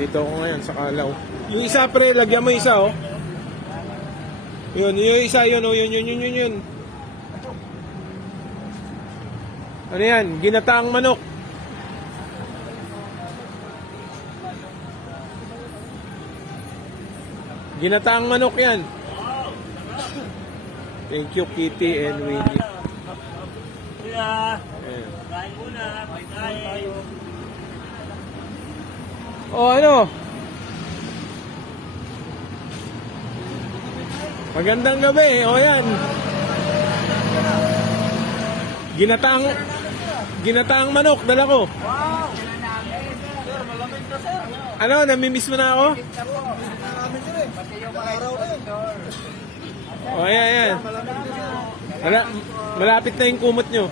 Dito ako ngayon sa Kalaw. Yung isa pre, lagyan mo isa oh. Yun, yung isa yun oh, yun. Ano yan? Ginataang manok. Ginataang manok yan. Thank you Kitty and Winnie. Kain muna, may kain. Oh, ano? Magandang gabi. O yan. Ginataang manok, dala ko. Wow! Sir, malamig ka sir. Ano, namimiss mo na ako? Malamig sir eh. Pati yung mga araw eh. O, ayan. Malapit na yung kumot nyo.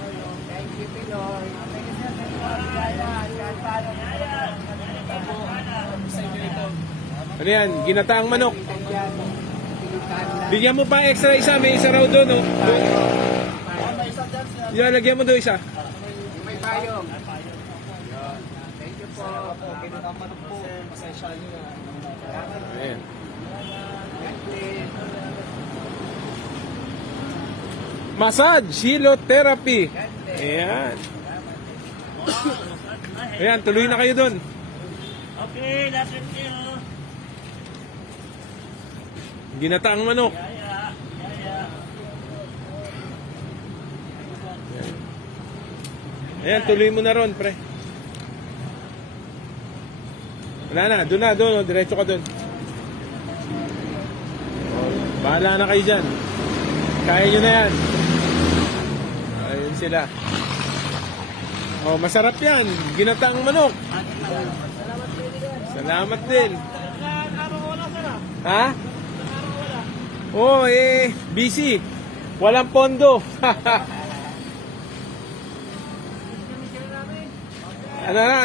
Ano yan? Ginataang manok. Bigyan mo pa extra isa. May isa raw doon, oh. Yan, lagyan mo doon isa. May payong. Thank you po. Ginataang manok po. Pasensya nyo na. Ayan. Massage, Hilotherapy. Ayan. Ayan, tuloy na kayo doon. Okay, natin kayo. Ginataang manok. Ayan, tuloy mo na ron, pre. Wala na, doon, diretso ka doon. Bahala na kayo dyan. Kaya nyo na yan. Ayun sila. Oh, masarap yan. Ginataang manok. Salamat din. Ha? Oh, busy. Walang pondo. Ano na?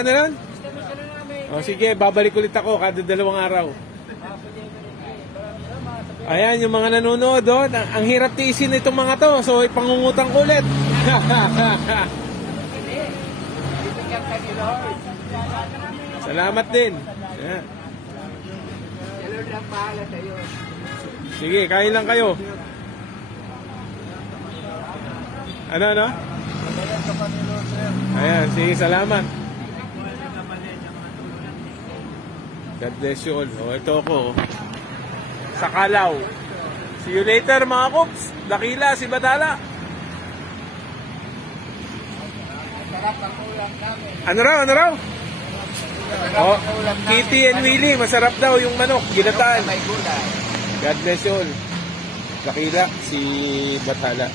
Oh, sige, babalik ulit ako kada 2 araw. Ayan, yung mga nanonood, oh, ang hirap tiisin itong mga to. So, ipangungutang ko ulit. Salamat din. Ayan. Sige, kain lang kayo. Ano? Ayan, sige, salamat. God bless you all. Oh, ito ako. Sa Kalaw. See you later mga Kups. Dakila, si Batala. Ano raw? Oh, Kitty and Willie, masarap daw yung manok, ginataan. God bless you all. Dakila, si Batala.